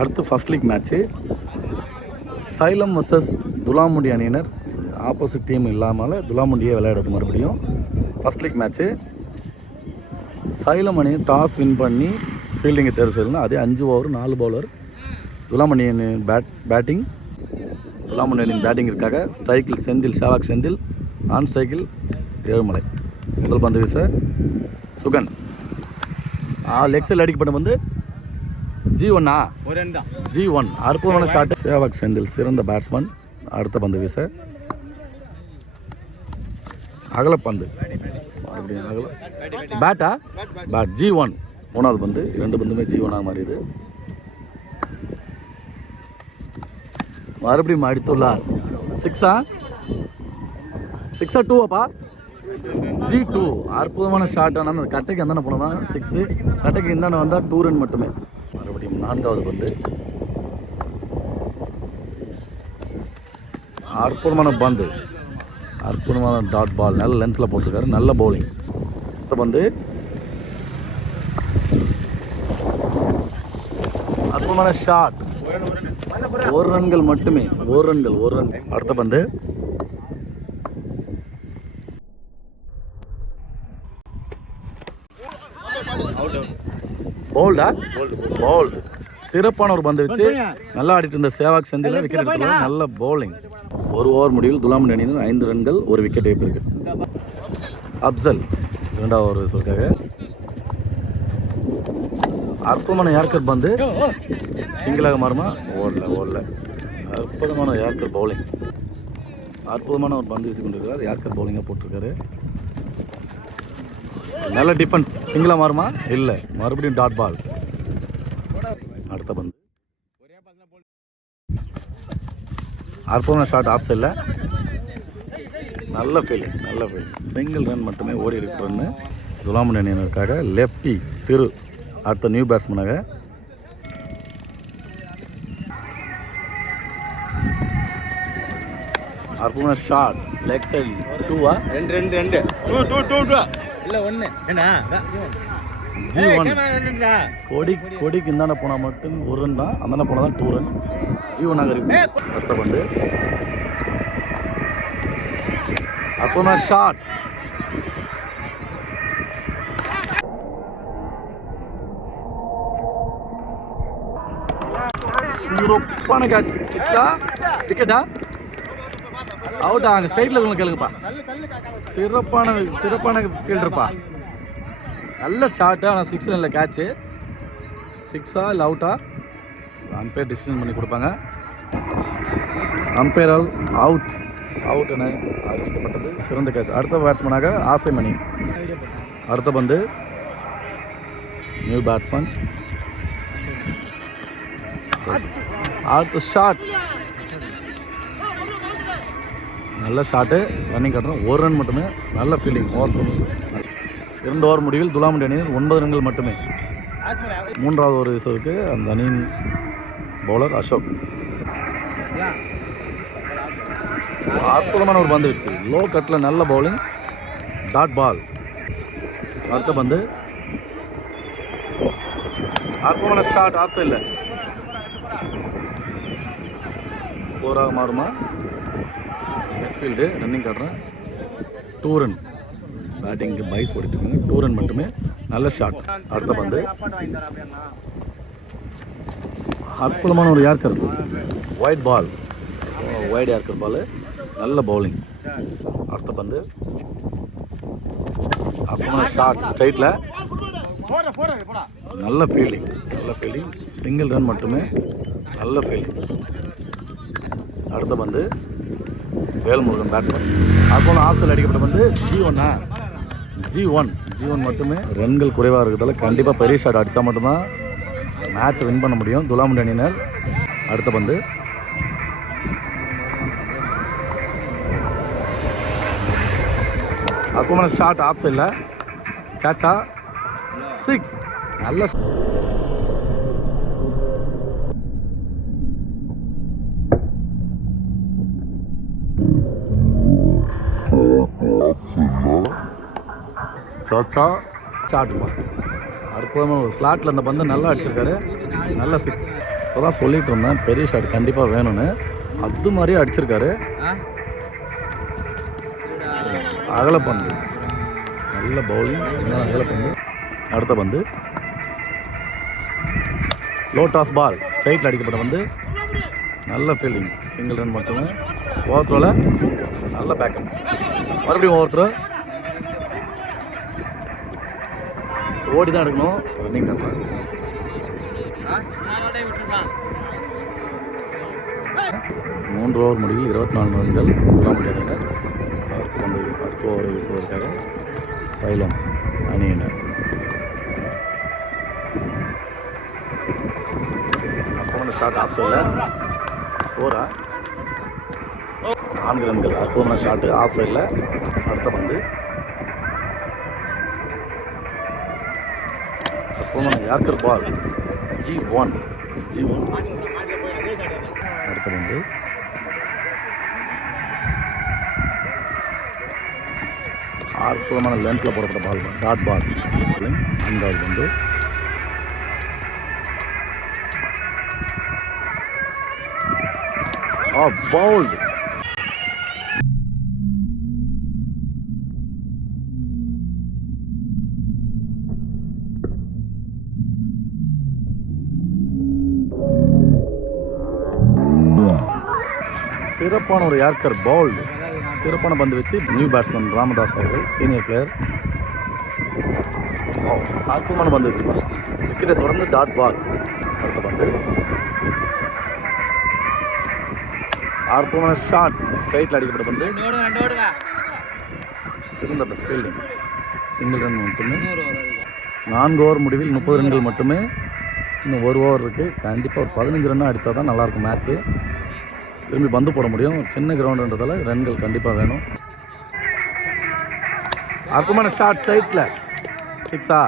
அடுத்து first league match Sailam versus Thulamundi அணியினர். Opposite team இல்லாமல் துலாமுண்டியே விளையாடுறது மறுபடியும். ஃபர்ஸ்ட் லீக் மேட்ச்சு சைலம் அணி டாஸ் வின் பண்ணி ஃபீல்டிங்கை தேர்வு செய்யணும். அதே 5 ஓவர் 4 பவுலர். துலாமுண்டி அணியின் பேட்டிங். துலாமுண்டி அணியின் பேட்டிங் இருக்காக ஸ்ட்ரைக்கில் செந்தில், ஷாவாக் செந்தில். ஆன் ஸ்ட்ரைக்கில் ஏழுமலை. முதல் பந்து வீச சுகன். லெக் சைடில் அடிக்கப்பட்ட வந்து G1 G1 அற்புதமான ஷாட். ஷாவாக் செந்தில் சிறந்த பேட்ஸ்மேன். அடுத்த பந்து வீச அகலப்பந்து. மறுபடியும் அகல பேட்டா பேட் G1. மூணாவது பந்து. 2 பந்துமே G1 மாறியது. மறுபடியும் அடித்துள்ளார். 6 2 G2 அற்புதமான ஷாட். ஆனால் அந்த கட்டைக்கு அந்தான போனால் தான் 6, கட்டைக்கு இந்தான வந்தால் 2 ரன் மட்டுமே. மறுபடியும் 4வது பந்து. அற்புதமான பந்து, அற்புதமான டாட் பால். நல்ல லென்த்தில் போட்டிருக்காரு. நல்ல பவுலிங். அடுத்த பந்து அற்புதமான ஷாட். 1 ரன்கள் மட்டுமே. 1 ரன். அடுத்த பந்து போல்டு. சிறப்பான ஒரு பந்து வச்சு நல்லா ஆடிட்டு இருந்த ஷாவாக் செந்தில் விக்கெட் எடுத்துள்ள. நல்ல பவுலிங். 1 ஓவர் முடிவில் துலாமுண்டி அணியினர் 5 ரன்கள் 1 விக்கெட் இழப்பு இருக்கு. அப்சல் 2வது ஓவர் வீசலுக்காக அற்புதமான யார்கர் பந்து. சிங்கிளாக மாறுமா? ஓடல. அற்புதமான யார்கர் பவுலிங். அற்புதமான ஒரு பந்து வீசி கொண்டிருக்கிறார். யார்கர் பவுலிங்காக போட்டிருக்காரு. நல்ல டிஃபென்ஸ். சிங்கிளாக மாறுமா? இல்லை. மறுபடியும் டாட் பால். அடுத்த பந்து அற்புதமான ஷாட். ஆஃப் சைடில் நல்ல ஃபீல்டிங். சிங்கிள் ரன் மட்டுமே ஓடி இருக்கிறன்னு துலாமுண்டி அணியினருக்காக லெஃப்டி திரு அடுத்த நியூ பேட்ஸ்மேனாக. அற்புதமான ஷாட். லெக் சைடு 2 2 இல்லை 1 G1. கொடிக்கு இந்தாண்ட போனால் மட்டும் 1 ரன் தான். அந்தாண்ட போனால் தான் 2 ரன். G1 இருக்கு. அடுத்த பந்து அற்புதமான ஷாட். சிறப்பான கேட்ச். 6 விக்கெட்டா? அவுட்டா? அங்கே ஸ்ட்ரைட்டில் இருக்கவங்க கேளுங்கப்பா. சிறப்பான ஃபீல்டர்ப்பா. நல்ல ஷாட்டு. ஆனால் 6 ரன்ல கேட்சு. 6 இல்லை அவுட்டா? அம்பையர் டிசிஷன் பண்ணி கொடுப்பாங்க. அம்பையரால் அவுட் என அறிவிக்கப்பட்டது. சிறந்த கேட்ச். அடுத்த பேட்ஸ்மேனாக ஆசைமணி. அடுத்த பந்து நியூ பேட்ஸ்மேன். அடுத்த ஷாட். நல்ல ஷாட்டு. ரன்னிங் காட்டுறோம். 1 ரன் மட்டுமே. நல்ல ஃபீல்டிங். 2 ஓவர் முடிவில் துலாமுண்டி அணியின் 9 ரன்கள் மட்டுமே. 3வது ஓவர் வீசருக்கு அந்த அணியின் பவுலர் அசோக். அற்புதமான ஒரு பந்து வச்சு லோ கட்டில் நல்ல பவுலிங். Dot ball. அடுத்த பந்து அற்புதமான ஷாட். ஆஃப் சைடில் 4 மாறுமா? மிஸ்ஃபீல்டு. ரன்னிங் காட்டுறேன். 2 ரன். பேட்டிங்கு பைஸ் ஓடிட்டுருக்காங்க. 2 ரன் மட்டுமே. நல்ல ஷாட். அடுத்த பந்து அற்புதமான ஒரு yorker white ball. White yorker பால். நல்ல பவுலிங். அடுத்த பந்து அற்புதமான ஷாட். ஸ்ட்ரைட்டில் நல்ல ஃபீல்டிங். சிங்கிள் ரன் மட்டுமே. நல்ல ஃபீல்டிங். அடுத்த பந்து வேல்முருகன் பேட்ஸ்மேன். அப்போது ஆப்ஷன் அடிக்கப்பட்ட பந்து G1 மட்டுமே. ரன்கள் குறைவாக இருக்கிறதால கண்டிப்பாக பெரிய ஷாட் அடித்தா மட்டும்தான் மேட்சை வின் பண்ண முடியும் துலாமுண்டி அணியினர். அடுத்த பந்து அற்புதமான ஷாட். ஆஃப் சைடில் கேட்சா? 6. நல்ல ஷாட்டுப்பா. அற்புதமான ஒரு ஸ்லாட்டில் அந்த பந்து நல்லா அடிச்சிருக்காரு. நல்ல 6. இப்போ தான் சொல்லிட்டு இருந்தேன் பெரிய ஷாட் கண்டிப்பாக வேணும்னு. அது மாதிரியே அடிச்சிருக்காரு. அகலப்பந்து, நல்ல பவுலிங், அகலப்பந்து. அடுத்த பந்து லோ டாஸ் பால், ஸ்ட்ரைட்டில் அடிக்கப்பட்ட வந்து நல்ல ஃபீல்டிங், சிங்கிள் ரன் மட்டுமே. ஓவர் த்ரோவில் நல்ல பேக்கப், மறுபடியும் ஓவர் த்ரோ. ஓடி தான் எடுக்கணும், ரன்னிங் பண்ணுறேன். 3 ஓவர் முடிவில் 24 ரன்கள் துலாமணி அணியினர். அடுத்த ஓவரை வீசுவதற்காக சைலம் அணியினர். அப்போ ஷாட் ஆஃப் சைடில் 4 4 ரன்கள். அற்புதமான ஷாட்டு ஆஃப் சைடில். அடுத்த பந்து அற்புதமான யார்கர் பால், G1. அடுத்த பந்து அற்புதமான லென்த்தில் போடப்பட்ட பால், டாட் பால். 5வது பந்து பவுல்டு. சிறப்பான ஒரு யார்கர் பவுல்டு, சிறப்பான பந்து வச்சு நியூ பேட்ஸ்மேன் ராமதாஸ் அவர்கள், சீனியர் பிளேயர். அற்புதமான பந்து வச்சு விக்கெட்டை தொடர்ந்து டாட் பால். அடுத்த பந்து அற்புதமான ஷாட், ஸ்ட்ரைட்டில் அடிக்கப்பட்ட பந்து. சிறந்த ஃபீல்டிங், சிங்கிள் ரன் மட்டுமே. 4 ஓவர் முடிவில் 30 ரன்கள் மட்டுமே. இன்னும் 1 ஓவர் இருக்குது. கண்டிப்பாக ஒரு 15 ரன்னாக அடித்தா தான் நல்லாயிருக்கும் மேட்ச்சு. திரும்பி பந்து போட முடியும். ஒரு சின்ன கிரவுண்டுன்றதால ரன்கள் கண்டிப்பாக வேணும். அற்புதமான ஷாட், ஸ்ட்ரைட்டில் 6.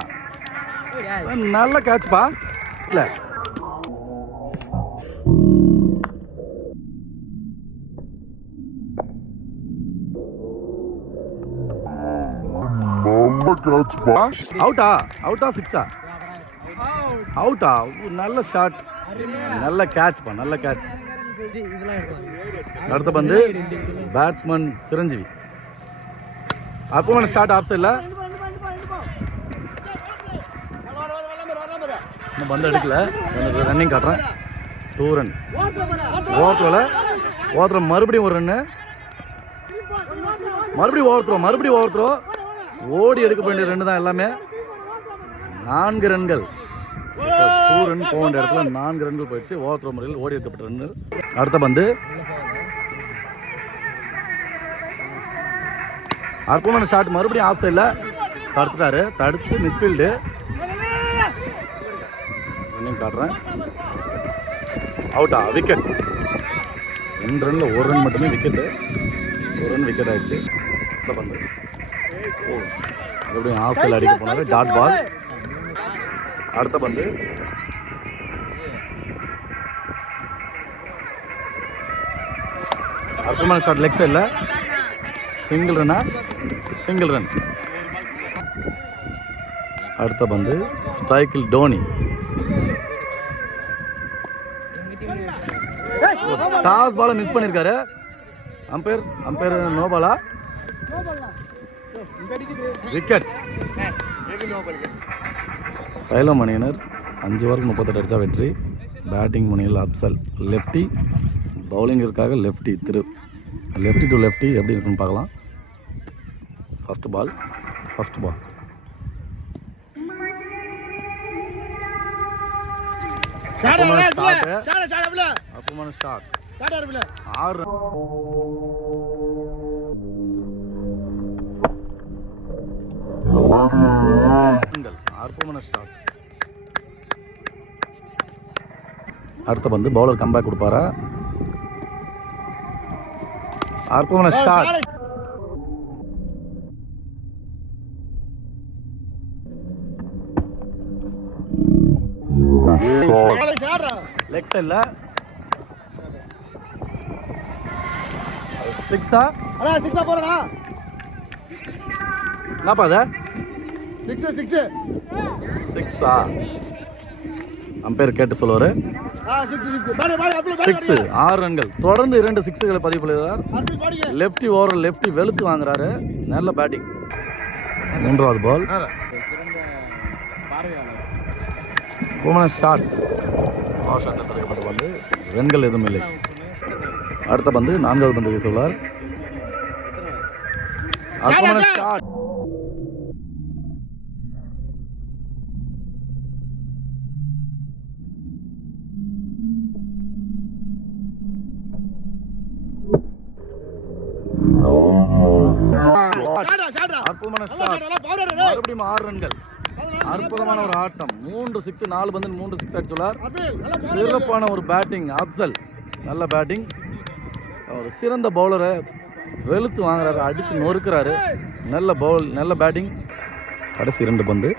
நல்ல கேட்ச்பா. இல்லை அவுட்டா 6 அவுட்டா. நல்ல ஷாட், நல்ல கேட்ச்பா, நல்ல கேட்ச். அடுத்த பந்து பேட்ஸ்மேன் சிரஞ்சீவி. அற்புதமான ஷாட் ஆஃப் சைடில். இன்னும் பந்து எடுக்கல, எனக்கு ரன்னிங் காட்டுறேன். 2 ரன். ஓவர் த்ரோ மறுபடியும் ஒரு ரன்னு, மறுபடியும் ஓவர் த்ரோ. ஓடி எடுக்க வேண்டிய 2 தான் எல்லாமே. 4 ரன்கள். 2 ரன் போக வேண்டிய இடத்துல 4 ரன்கள் போயிடுச்சு. ஓவர் த்ரோ முறையில் ஓடி எடுக்கப்பட்ட ரன். அடுத்த பந்து அற்புதமான ஷாட், மறுபடியும் ஆஃப் சைடில் தடுத்துட்டாரு. தடுத்து மிஸ்ஃபீல்டு. ரன்னிங் காட்டுறேன். அவுட்டா, விக்கெட். 2 ரனில் 1 ரன் மட்டுமே விக்கெட்டு. 1 ரன் விக்கெட் ஆயிடுச்சு. அடுத்த பந்து மறுபடியும் ஆஃப் சைடில் அடிக்க போனாரு, டாட் பால். அடுத்த பந்து அற்புதமான ஷாட், லெக் சைடில். Single run. அடுத்த பந்து ஸ்ட்ரைக்கில் டோனி. டாஸ் பாலை மிஸ் பண்ணியிருக்காரு. அம்பையர் நோ பாலா, விக்கெட். சைலம் அணியினர் 5 ஓவருக்கு 38 அடித்தா வெற்றி. பேட்டிங் முனையில் அப்சல் லெஃப்டி, பவுலிங்கிற்காக லெஃப்டி லெஃப்டி டு லெஃப்டி எப்படி இருக்குன்னு பார்க்கலாம். ஃபர்ஸ்ட் பால் அற்புதமான ஷாட். 6 அற்புதமான ஷாட். அடுத்த பந்து பவுலர் கம்பேக் கொடுப்பாரா? அற்புதமான ஷாட். லெக் சைடில் 6 போறா. என்னப்பா அது? 6 அம்பையர் கேட்டு சொல்லுவார். சிக்ஸ் 6 ரன்கள் தொடர்ந்து 2 சிக்ஸுகளை பதிவு பண்ணுகிறார். லெஃப்டி ஓவர் லெஃப்டி வெளுத்து வாங்குறாரு. நல்ல பேட்டிங். 3வது பால் புவன ஷாட். பவர் ஷாட் தடுக்கப்பட்ட பந்து. ரன்கள் எதுவும் இல்லை. அடுத்த பந்து 4வது பந்து வீசுள்ளார். புவன ஷாட். அற்புதமான ஷாட். மறுபடியும் 6 ரன்கள். அற்புதமான ஒரு ஆட்டம். 3 சிக்ஸ் 4 பந்து 3 சிக்ஸ் அடிச்சுள்ளார். சிறப்பான ஒரு பேட்டிங். அப்சல் நல்ல பேட்டிங். ஒரு சிறந்த பவுலரை வெளுத்து வாங்குறாரு. அடிச்சு நொறுக்கிறாரு. நல்ல பேட்டிங். கடைசி 2 பந்து.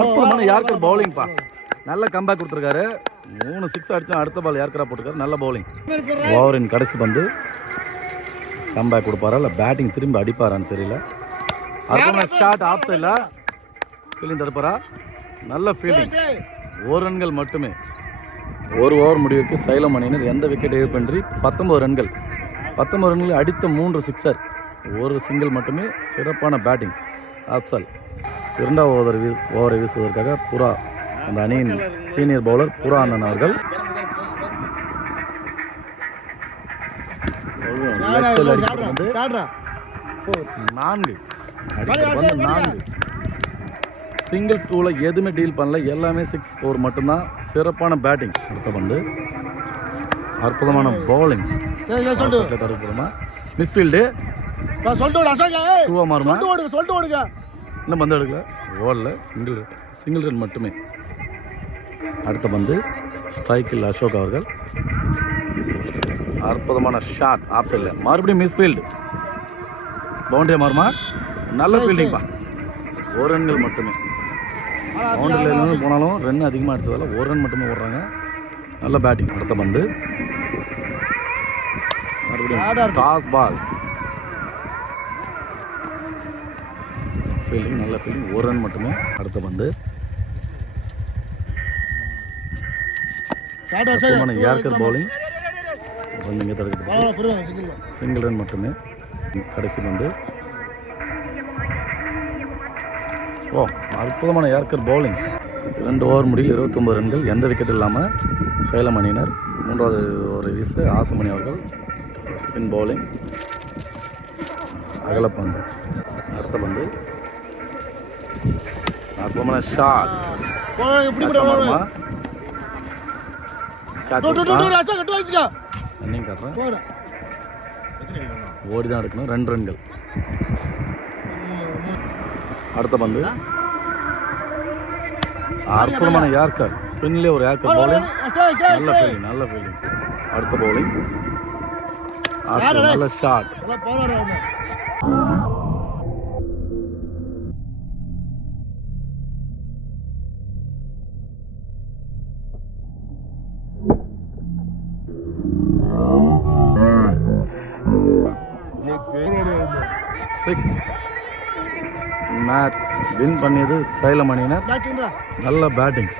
அற்புதமான யார்கர் பவுலிங்ப்பா. நல்ல கம்பேக் கொடுத்துருக்காரு. 3 சிக்ஸ் அடிச்சா அடுத்த பால் யார்கரா போட்டிருக்காரு. நல்ல பவுலிங். ஓவரின் கடைசி பந்து. கம்பேக் கொடுப்பாரா இல்லை பேட்டிங் திரும்பி அடிப்பாரான்னு தெரியல. அற்புதமான ஷாட். ஆஃப் சைடில் ஃபீல்டிங் தடுப்பாரா. நல்ல ஃபீல்டிங். 1 ரன்கள் மட்டுமே. 1 ஓவர் முடிவுக்கு சைலம் அணியினர் எந்த விக்கெட் இழப்பின்றி 19 ரன்கள். 19 ரன்களில் அடித்த 3 சிக்ஸர், 1 சிங்கிள் மட்டுமே. சிறப்பான பேட்டிங். அப்சல் 2வது ஓவரை வீசுவதற்காக புறா, அந்த அணியின் சீனியர் பவுலர் புறா அண்ணன் அவர்கள் 4 சிங்கிள் ஸ்டூல எதுவுமே டீல் பண்ணல. எல்லாமே 6 4 மட்டும்தான். சிறப்பான பேட்டிங். அடுத்த பந்து. அற்புதமான பவுலிங். தடுப்புமா மிஸ்ஃபீல்டு. மாறுமா இன்னும் பந்து எடுக்கல. ஓடல. சிங்கிள் ரன் மட்டுமே. அடுத்த பந்து. ஸ்ட்ரைக்கில் அசோக் அவர்கள். அற்புதமான ஷாட். ஆஃப் சைடில் மறுபடியும் மிஸ்ஃபீல்டு. பவுண்டரியா மாறுமா. நல்ல ஃபீல்டிங்ப்பா. 1 ரன்கள் மட்டுமே. பவுண்டரியில் போனாலும் ரன் அதிகமாக அடித்ததால் 1 ரன் மட்டுமே ஓடுறாங்க. நல்ல பேட்டிங். அடுத்த பந்து. மறுபடியும் டாஸ் பால். ஃபீல்டிங் நல்ல ஃபீல்டிங். 1 ரன் மட்டுமே. அடுத்த பந்து. Yorker bowling. இங்கே தடுக்கப்பட்டு சிங்கிள் ரன் மட்டுமே. கடைசி பந்து. அற்புதமான யார்கர் பவுலிங். 2 ஓவர் முடிவில் 29 ரன்கள். எந்த விக்கெட் இல்லாமல் சேலம் அணியினர். 3வது ஓவரை வீச ஆசமணி அவர்கள் ஸ்பின் பவுலிங். அகலப்பந்து. அடுத்த பந்து. அற்புதமான ஷாட். என்னையும் காட்டுறேன். ஓடி தான் எடுக்கணும். 2 ரன்கள். அடுத்த பந்து. அற்புதமான யார்கர். ஸ்பின்லேயே ஒரு யார்கர் பவுலிங். நல்ல ஃபீல்டிங். அடுத்த பவுலிங். நல்ல ஷாட். மேட்ச் வின் பண்ணியது சேலம் அணியினர். நல்ல பேட்டிங்.